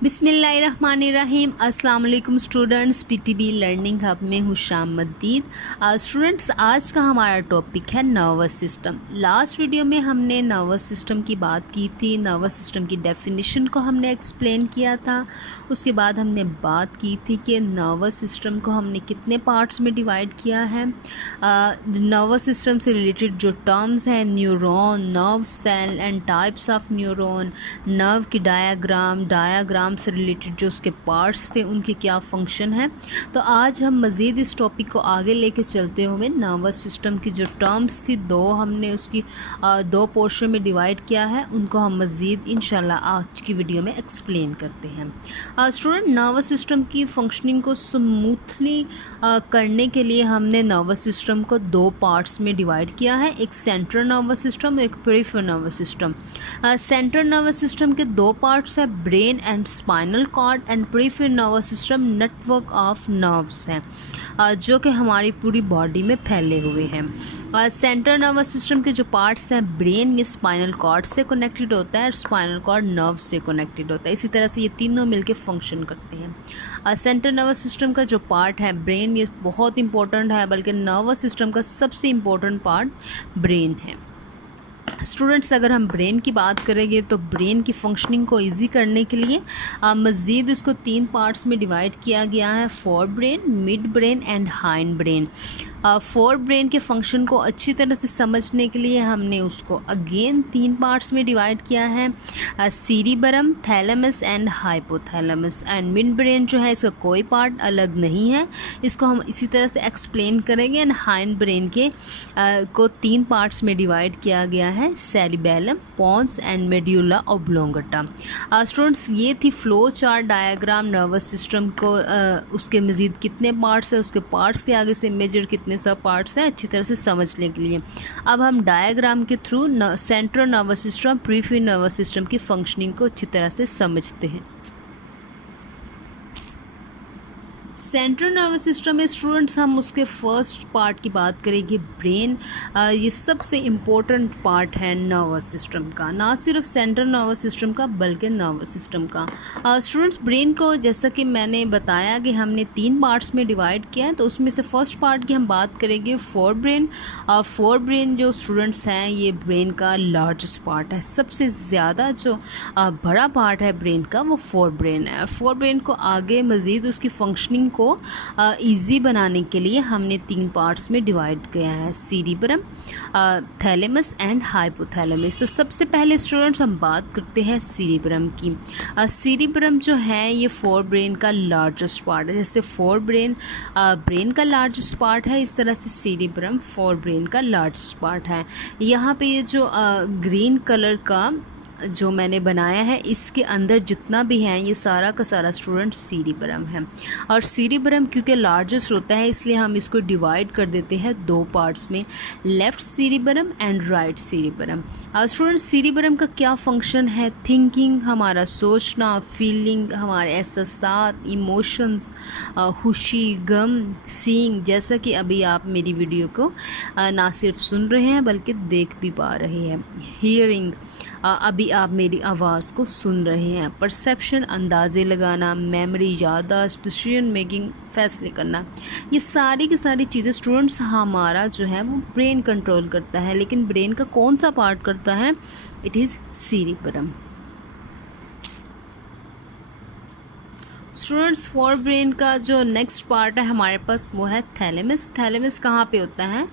बिस्मिल्लाहिर्रहमानिर्रहीम। अस्सलाम वालेकुम स्टूडेंट्स, पीटीबी लर्निंग हब में हूँ शाम मदीद। स्टूडेंट्स, आज का हमारा टॉपिक है नर्वस सिस्टम। लास्ट वीडियो में हमने नर्वस सिस्टम की बात की थी, नर्वस सिस्टम की डेफिनेशन को हमने एक्सप्लेन किया था। उसके बाद हमने बात की थी कि नर्वस सिस्टम को हमने कितने पार्ट्स में डिवाइड किया है। नर्वस सिस्टम से रिलेटेड जो टर्म्स हैं, neuron, nerve cell and types of neuron, nerve की डायाग्राम से रिलेटेड जो उसके पार्ट्स थे उनके क्या फंक्शन है। तो आज हम मज़ीद इस टॉपिक को आगे लेके चलते हुए नर्वस सिस्टम की जो टर्म्स थी हमने उसकी दो पोर्शन में डिवाइड किया है, उनको हम मज़ीद इंशाल्लाह आज की वीडियो में एक्सप्लेन करते हैं। स्टूडेंट, नर्वस सिस्टम की फंक्शनिंग को स्मूथली करने के लिए हमने नर्वस सिस्टम को दो पार्ट्स में डिवाइड किया है, एक सेंट्रल नर्वस सिस्टम और एक peripheral nervous system. Central nervous system के दो पार्ट्स है, brain and spinal cord, and peripheral nervous system network of nerves हैं जो कि हमारी पूरी बॉडी में फैले हुए हैं। सेंट्रल नर्वस सिस्टम के जो पार्ट्स हैं, ब्रेन ये स्पाइनल कॉर्ड से कनेक्टेड होता है और स्पाइनल कॉर्ड नर्व से कनेक्टेड होता है। इसी तरह से ये तीनों मिलके फंक्शन करते हैं। सेंट्रल नर्वस सिस्टम का जो पार्ट है ब्रेन, ये बहुत इंपॉर्टेंट है, बल्कि नर्वस सिस्टम का सबसे इम्पोर्टेंट पार्ट ब्रेन है। स्टूडेंट्स, अगर हम ब्रेन की बात करेंगे तो ब्रेन की फंक्शनिंग को इजी करने के लिए मज़ीद उसको तीन पार्ट्स में डिवाइड किया गया है, fore brain, mid brain and hind brain. Fore brain के फंक्शन को अच्छी तरह से समझने के लिए हमने उसको अगेन तीन पार्ट्स में डिवाइड किया है, cerebrum, thalamus and hypothalamus. And midbrain जो है, इसका कोई पार्ट अलग नहीं है, इसको हम इसी तरह से एक्सप्लेन करेंगे। एंड हाइंड ब्रेन के को तीन पार्ट्स में डिवाइड किया गया है, cerebellum, pons and medulla oblongata. Students, ये थी flow chart diagram nervous system को। उसके मज़ीद कितने पार्ट्स है, उसके पार्ट्स के आगे से मेजर कितने सब पार्ट्स हैं अच्छी तरह से समझने के लिए अब हम डायग्राम के through central nervous system, peripheral nervous system की फंक्शनिंग को अच्छी तरह से समझते हैं। सेंट्रल नर्वस सिस्टम में स्टूडेंट्स हम उसके फर्स्ट पार्ट की बात करेंगे, ब्रेन। ये सबसे इम्पोर्टेंट पार्ट है नर्वस सिस्टम का, ना सिर्फ सेंट्रल नर्वस सिस्टम का बल्कि नर्वस सिस्टम का। स्टूडेंट्स, ब्रेन को जैसा कि मैंने बताया कि हमने तीन पार्ट्स में डिवाइड किया है, तो उसमें से फर्स्ट पार्ट की हम बात करेंगे फोर ब्रेन। फोर ब्रेन जो स्टूडेंट्स हैं, ये ब्रेन का लार्जेस्ट पार्ट है, सबसे ज़्यादा जो बड़ा पार्ट है ब्रेन का वो फोर ब्रेन है। फोर ब्रेन को आगे मज़ीद उसकी फंक्शनिंग को इजी बनाने के लिए हमने तीन पार्ट्स में डिवाइड किया है, सीरिबरम, थैलेमस एंड हाइपोथैलेमस। तो सबसे पहले स्टूडेंट्स हम बात करते हैं सीरिबरम की। सीरिबरम जो है ये फोर ब्रेन का लार्जेस्ट पार्ट है। जैसे फोर ब्रेन ब्रेन का लार्जेस्ट पार्ट है, इस तरह से सीरिबरम फोर ब्रेन का लार्जेस्ट पार्ट है। यहाँ पे ये जो ग्रीन कलर का जो मैंने बनाया है, इसके अंदर जितना भी है ये सारा का सारा स्टूडेंट सीरिबरम है। और सीरिबरम क्योंकि लार्जेस्ट होता है इसलिए हम इसको डिवाइड कर देते हैं दो पार्ट्स में, लेफ़्ट सीरिबरम एंड राइट सीरिबरम। स्टूडेंट, सीरिबरम का क्या फंक्शन है? थिंकिंग, हमारा सोचना, फीलिंग, हमारे एहसास, इमोशंस, खुशी, गम, सीइंग, जैसा कि अभी आप मेरी वीडियो को ना सिर्फ सुन रहे हैं बल्कि देख भी पा रहे हैं, हियरिंग, अभी आप मेरी आवाज़ को सुन रहे हैं, परसेप्शन, अंदाज़े लगाना, मेमोरी, याददाश्त, डिसीजन मेकिंग, फैसले करना, ये सारी की सारी चीज़ें स्टूडेंट्स हमारा जो है वो ब्रेन कंट्रोल करता है। लेकिन ब्रेन का कौन सा पार्ट करता है? It is cerebrum. Students, forebrain का जो नेक्स्ट पार्ट है हमारे पास वो है थैलेमस। थैलेमस कहाँ पे होता है?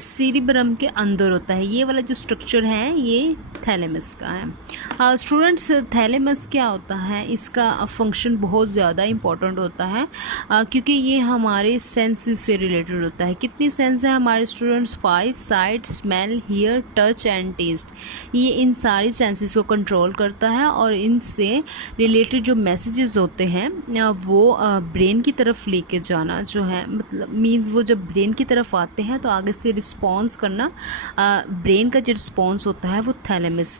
सीरिबरम के अंदर होता है। ये वाला जो स्ट्रक्चर है ये थैलेमस का है। स्टूडेंट्स, थैलेमस क्या होता है? इसका फंक्शन बहुत ज़्यादा इम्पोर्टेंट होता है क्योंकि ये हमारे सेंसेस से रिलेटेड होता है। कितनी सेंस है हमारे students? 5, sight, smell, hear, touch and taste. ये इन सारी सेंसेस को कंट्रोल करता है और इनसे रिलेटेड जो मैसेजेस होते हैं वो ब्रेन की तरफ लेके जाना जो है, मतलब मींस वो जब ब्रेन की तरफ आते हैं तो आगे से रिस्पॉन्स करना, ब्रेन का जो रिस्पॉन्स होता है वो थैलेमस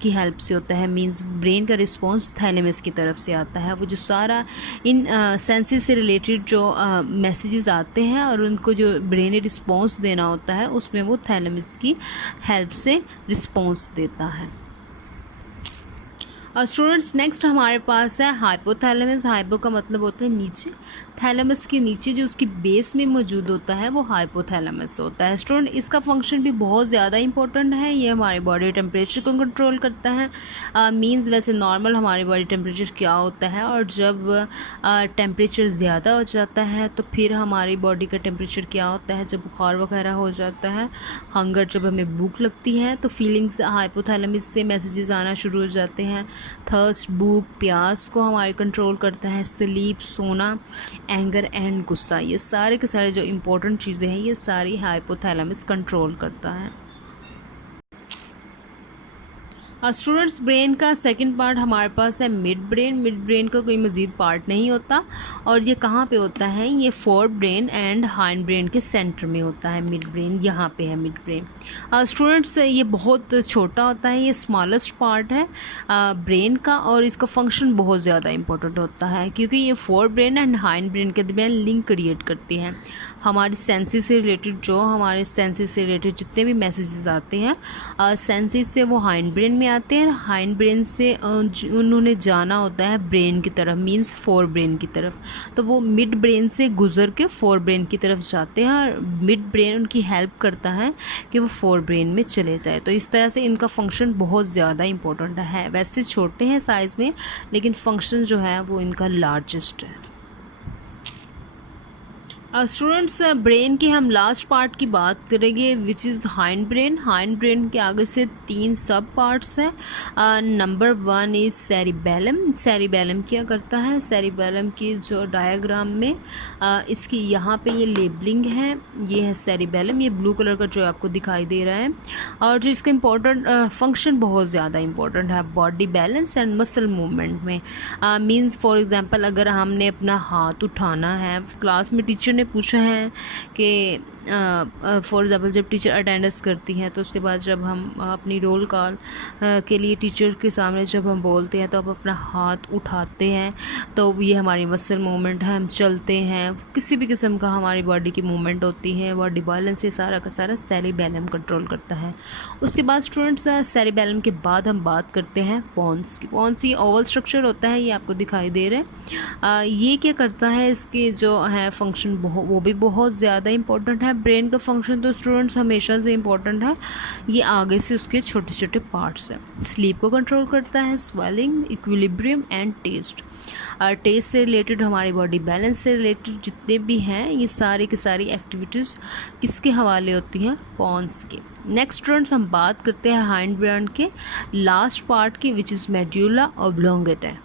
की हेल्प से होता है। मींस ब्रेन का रिस्पॉन्स थैलेमस की तरफ से आता है। वो जो सारा इन सेंसेस से रिलेटेड जो मैसेजेस आते हैं और उनको जो ब्रेन ने रिस्पॉन्स देना होता है उसमें वो थैलेमस की हेल्प से रिस्पॉन्स देता है। स्टूडेंट्स नेक्स्ट हमारे पास है हाइपोथैलेमस। हाइपो का मतलब होता है नीचे, थैलेमस के नीचे जो उसकी बेस में मौजूद होता है वो हाइपोथैलेमस होता है। स्टूडेंट इसका फंक्शन भी बहुत ज़्यादा इंपॉर्टेंट है, ये हमारे बॉडी टेम्परेचर को कंट्रोल करता है। मींस वैसे नॉर्मल हमारी बॉडी टेम्परेचर क्या होता है, और जब टेम्परेचर ज़्यादा हो जाता है तो फिर हमारी बॉडी का टेम्परेचर क्या होता है, जब बुखार वगैरह हो जाता है, हंगर, जब हमें भूख लगती है तो फीलिंग्स हाइपोथैलेमस से मैसेजेस आना शुरू हो जाते हैं। थर्स्ट, भूख, प्यास को हमारे कंट्रोल करता है। स्लीप, सोना, एंगर एंड गुस्सा, ये सारे के सारे जो इम्पोर्टेंट चीज़ें हैं ये सारी हाइपोथैलेमस कंट्रोल करता है। स्टूडेंट्स ब्रेन का सेकंड पार्ट हमारे पास है मिड ब्रेन। मिड ब्रेन का कोई मज़ीद पार्ट नहीं होता, और ये कहाँ पे होता है, ये fore brain and hind brain के सेंटर में होता है मिड ब्रेन, यहाँ पे है मिड ब्रेन। स्टूडेंट्स ये बहुत छोटा होता है, ये स्मॉलेस्ट पार्ट है ब्रेन का, और इसका फंक्शन बहुत ज़्यादा इंपॉर्टेंट होता है क्योंकि ये fore brain and hind brain के दरमियान लिंक क्रिएट करती है। हमारी सेंसेस से रिलेटेड, जो हमारे सेंसेस से रिलेटेड जितने भी मैसेजेस आते हैं सेंसेस से वो हाइंड ब्रेन में आते हैं, हाइंड ब्रेन से उन्होंने जाना होता है ब्रेन की तरफ, मींस फोर ब्रेन की तरफ, तो वो मिड ब्रेन से गुजर के फोर ब्रेन की तरफ जाते हैं, और मिड ब्रेन उनकी हेल्प करता है कि वो फोर ब्रेन में चले जाए। तो इस तरह से इनका फंक्शन बहुत ज़्यादा इंपॉर्टेंट है। वैसे छोटे हैं साइज़ में, लेकिन फंक्शन जो है वो इनका लार्जेस्ट है। स्टूडेंट्स ब्रेन के हम लास्ट पार्ट की बात करेंगे which is hind brain. Hind brain के आगे से 3 सब पार्ट्स हैं। Number 1 is cerebellum. सेरिबेलम क्या करता है, सेरिबेलम की जो डायग्राम में इसकी यहाँ पे ये लेबलिंग है, ये है सेरिबेलम, ये ब्लू कलर का जो आपको दिखाई दे रहा है, और जो इसका इम्पोर्टेंट फंक्शन बहुत ज़्यादा इंपॉर्टेंट है body balance and muscle movement में। मीन्स फॉर एग्जांपल अगर हमने अपना हाथ उठाना है, क्लास में टीचर ने पूछा है कि फॉर एग्ज़ाम्पल जब टीचर अटेंडेंस करती हैं तो उसके बाद जब हम अपनी रोल कॉल के लिए टीचर के सामने जब हम बोलते हैं तो आप अपना हाथ उठाते हैं, तो ये हमारी मसल मूवमेंट है, हम चलते हैं, किसी भी किस्म का हमारी बॉडी की मूवमेंट होती है, बॉडी बैलेंस ये सारा का सारा सेरिबेलम कंट्रोल करता है। उसके बाद स्टूडेंट्स सेरिबेलम के बाद हम बात करते हैं पॉन्स की। पॉन्स ये ओवल स्ट्रक्चर होता है, ये आपको दिखाई दे रहा है। ये क्या करता है, इसके जो है फंक्शन वो भी बहुत ज़्यादा इंपॉर्टेंट है। ब्रेन का फंक्शन तो स्टूडेंट्स हमेशा से इम्पोर्टेंट है, ये आगे से उसके छोटे छोटे पार्ट्स हैं। स्लीप को कंट्रोल करता है, swallowing, equilibrium and taste. Taste से रिलेटेड, हमारी बॉडी बैलेंस से रिलेटेड जितने भी हैं ये सारी की सारी एक्टिविटीज़ किसके हवाले होती हैं, पॉन्स के। नेक्स्ट स्टूडेंट्स हम बात करते हैं हाइंड ब्रेन के लास्ट पार्ट की which is medulla oblongata.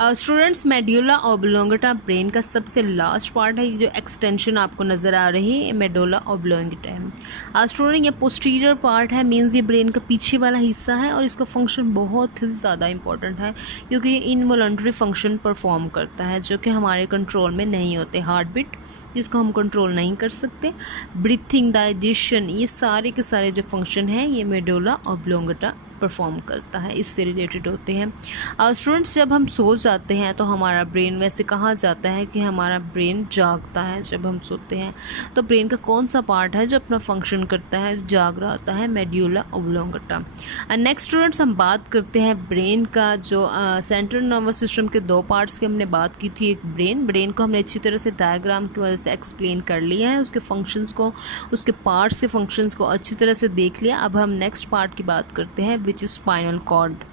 Students medulla oblongata brain का सबसे लास्ट पार्ट है, ये जो एक्सटेंशन आपको नज़र आ रही है मेडुला ऑब्लोंगेटा है। स्टूडेंट ये पोस्टीरियर पार्ट है, मीन्स ये ब्रेन का पीछे वाला हिस्सा है, और इसका फंक्शन बहुत ही ज़्यादा इंपॉर्टेंट है क्योंकि ये इनवॉलंटरी फंक्शन परफॉर्म करता है जो कि हमारे कंट्रोल में नहीं होते। हार्ट बीट जिसको हम कंट्रोल नहीं कर सकते, ब्रीथिंग, डाइजेशन, ये सारे के सारे जो फंक्शन हैं ये मेडुला ऑब्लोंगेटा परफॉर्म करता है, इससे रिलेटेड होते हैं। स्टूडेंट्स जब हम सो जाते हैं तो हमारा ब्रेन, वैसे कहा जाता है कि हमारा ब्रेन जागता है जब हम सोते हैं, तो ब्रेन का कौन सा पार्ट है जो अपना फंक्शन करता है, जाग रहा होता है, मेड्यूला ऑब्लोंगेटा। नेक्स्ट स्टूडेंट्स हम बात करते हैं ब्रेन का जो सेंट्रल नर्वस सिस्टम के 2 पार्ट्स की हमने बात की थी। एक ब्रेन को हमने अच्छी तरह से डायग्राम की वजह से एक्सप्लेन कर लिया है, उसके फंक्शंस को, उसके पार्ट्स के फंक्शंस को अच्छी तरह से देख लिया। अब हम नेक्स्ट पार्ट की बात करते हैं which is spinal cord।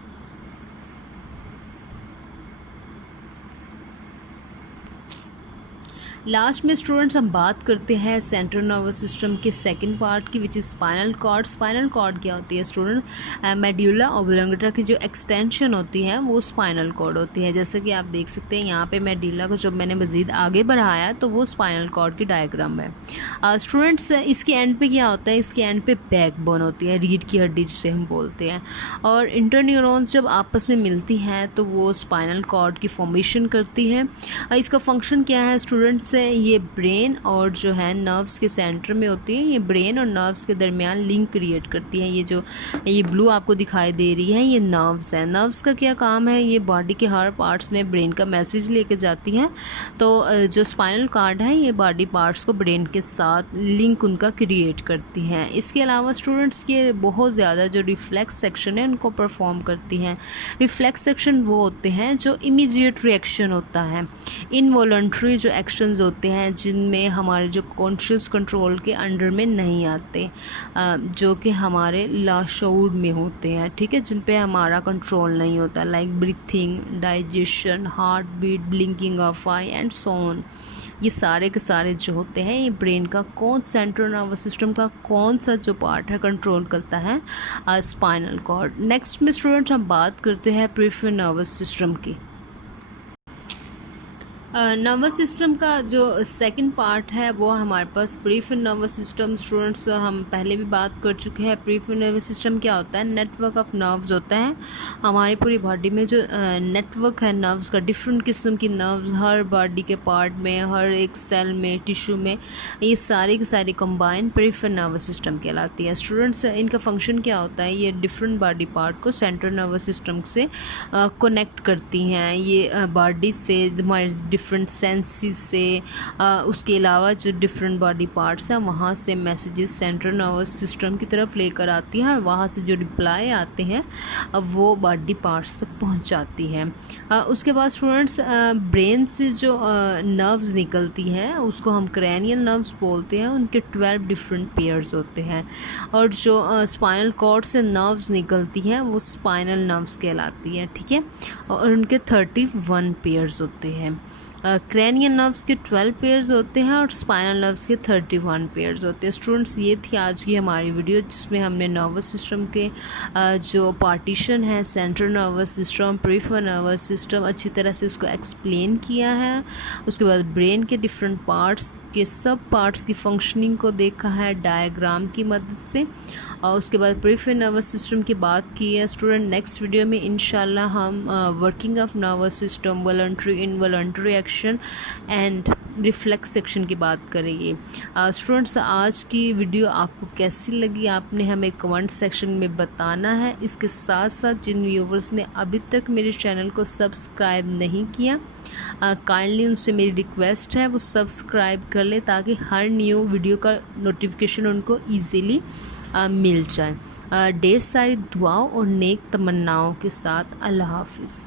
Last में स्टूडेंट्स हम बात करते हैं सेंट्रल नर्वस सिस्टम के सेकंड पार्ट की which is spinal cord. Spinal cord क्या होती है स्टूडेंट, मेड्यूला ऑब्लोंगेटा की जो एक्सटेंशन होती है वो स्पाइनल कॉर्ड होती है। जैसे कि आप देख सकते हैं यहाँ पे मेड्यूला को जब मैंने मज़ीद आगे बढ़ाया तो वो स्पाइनल कॉर्ड की डायग्राम है। स्टूडेंट्स इसके एंड पे क्या होता है, इसके एंड पे बैकबोन होती है, रीढ़ की हड्डी जिसे हम बोलते हैं, और इंटरन्यूरॉन्स जब आपस में मिलती हैं तो वो स्पाइनल कॉर्ड की फॉर्मेशन करती है। इसका फंक्शन क्या है स्टूडेंट्स, ये ब्रेन और जो है नर्व्स के सेंटर में होती है। ये ब्रेन और नर्व्स के दरमियान लिंक क्रिएट करती है। ये ब्लू आपको दिखाई दे रही है, ये नर्व्स है। नर्व्स का क्या काम है, ये बॉडी के हर पार्ट्स में ब्रेन का मैसेज लेके जाती है। तो जो स्पाइनल कार्ड है ये बॉडी पार्ट्स को ब्रेन के साथ लिंक उनका क्रिएट करती है। इसके अलावा स्टूडेंट्स के बहुत ज़्यादा जो रिफ्लेक्स सेक्शन है उनको परफॉर्म करती हैं। रिफ्लेक्स सेक्शन वो होते हैं जो इमीडिएट रिएक्शन होता है, इनवॉलंटरी जो एक्शंस होते हैं जिनमें हमारे जो कॉन्शियस कंट्रोल के अंडर में नहीं आते, जो कि हमारे लाशऊर में होते हैं, ठीक है, जिन पे हमारा कंट्रोल नहीं होता, like breathing, digestion, heart beat, blinking of eye and so on. ये सारे के सारे जो होते हैं ये ब्रेन का सेंट्रल नर्वस सिस्टम का कौन सा जो पार्ट है कंट्रोल करता है, स्पाइनल कॉर्ड। नेक्स्ट में स्टूडेंट्स हम बात करते हैं पेरिफेरल नर्वस सिस्टम की। नर्वस सिस्टम का जो सेकंड पार्ट है वो हमारे पास पेरिफेरल नर्वस सिस्टम। स्टूडेंट्स हम पहले भी बात कर चुके हैं। पेरिफेरल नर्वस सिस्टम क्या होता है, नेटवर्क ऑफ नर्व्स होता है। हमारी पूरी बॉडी में जो नेटवर्क है नर्व्स का, डिफरेंट किस्म की नर्व्स हर बॉडी के पार्ट में, हर एक सेल में, टिश्यू में, ये सारी की सारी कंबाइन पेरिफेरल नर्वस सिस्टम कहलाती है। स्टूडेंट्स इनका फंक्शन क्या होता है, ये डिफरेंट बॉडी पार्ट को सेंट्रल नर्वस सिस्टम से कनेक्ट करती हैं। ये बॉडी से हमारे डिफरेंट सेंसेस से, उसके अलावा जो डिफरेंट बॉडी पार्ट्स हैं वहाँ से मैसेजेस सेंट्रल नर्वस सिस्टम की तरफ लेकर आती हैं और वहाँ से जो रिप्लाई आते हैं वो बॉडी पार्ट्स तक पहुँचाती हैं। उसके बाद स्टूडेंट्स ब्रेन से जो नर्व्स निकलती हैं उसको हम क्रैनियल नर्व्स बोलते हैं। उनके 12 डिफरेंट पेयर्स होते हैं और जो स्पाइनल कॉर्ड से नर्व्स निकलती हैं वो स्पाइनल नर्व्स कहलाती हैं, ठीक है, और उनके 31 पेयर्स होते हैं। क्रैनियल नर्व्स के 12 पेयर्स होते हैं और स्पाइनल नर्व्स के 31 पेयर्स होते हैं। स्टूडेंट्स ये थी आज की हमारी वीडियो जिसमें हमने नर्वस सिस्टम के जो पार्टीशन है, central nervous system, peripheral nervous system, अच्छी तरह से उसको एक्सप्लेन किया है। उसके बाद ब्रेन के डिफरेंट पार्ट्स के सब पार्ट्स की फंक्शनिंग को देखा है डायग्राम की मदद से, और उसके बाद पेरिफेरल नर्वस सिस्टम की बात की है। स्टूडेंट नेक्स्ट वीडियो में इंशाल्लाह हम working of nervous system, voluntary, involuntary action and reflex section की बात करेंगे। स्टूडेंट्स आज की वीडियो आपको कैसी लगी आपने हमें कमेंट सेक्शन में बताना है। इसके साथ साथ जिन व्यूवर्स ने अभी तक मेरे चैनल को सब्सक्राइब नहीं किया, काइंडली उनसे मेरी रिक्वेस्ट है वो सब्सक्राइब कर ले ताकि हर न्यू वीडियो का नोटिफिकेशन उनको ईज़िली मिल जाए। ढेर सारी दुआओं और नेक तमन्नाओं के साथ अल्लाह हाफिज़।